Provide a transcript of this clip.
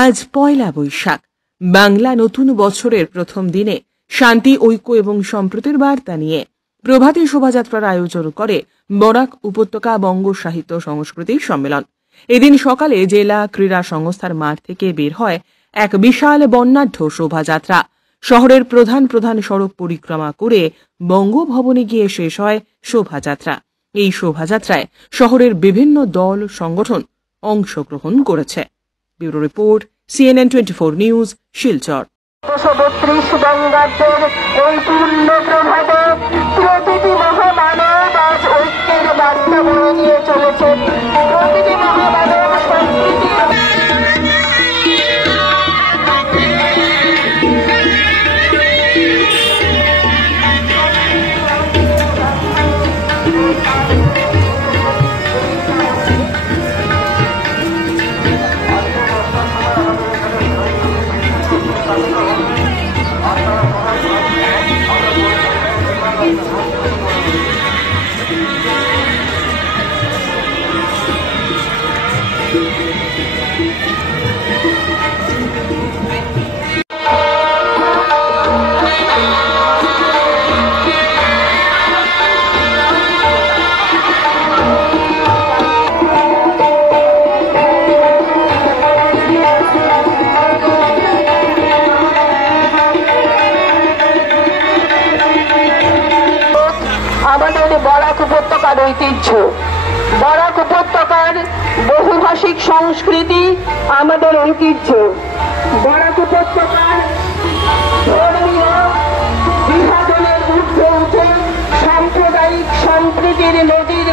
আজ পয়লা বৈশাখ। বাংলা নতুন বছরের প্রথম দিনে শান্তি, ঐক্য এবং সম্প্রীতির বার্তা নিয়ে প্রভাতী শোভাযাত্রার আয়োজন করে বরাক উপত্যকা বঙ্গ সাহিত্য সংস্কৃতি সম্মেলন। এদিন সকালে জেলা ক্রীড়া সংস্থার মাঠ থেকে বের হয় এক বিশাল বর্ণাঢ্য শোভাযাত্রা। শহরের প্রধান প্রধান সড়ক পরিক্রমা করে বঙ্গভবনে গিয়ে শেষ হয় শোভাযাত্রা। এই শোভাযাত্রায় শহরের বিভিন্ন দল সংগঠন অংশগ্রহণ করেছে। Bureau report, CNN 24 news, Silchar. 232 বঙ্গাব্দের এই পূর্ণ প্রভাতে প্রতিটি মহামানব আজ ঐক্যের বার্তা বয়ে নিয়ে চলেছে। প্রতিটি মহামানব সংস্কৃতি আমাদের বরাক উপত্যকার ঐতিহ্য, বরাক উপত্যকার বহুভাষিক সংস্কৃতি আমাদের ঐতিহ্য। বরাক উপত্যকার ধর্মীয় বিভাজনের ঊর্ধ্বে উঠে সাম্প্রদায়িক সম্প্রীতির নদীর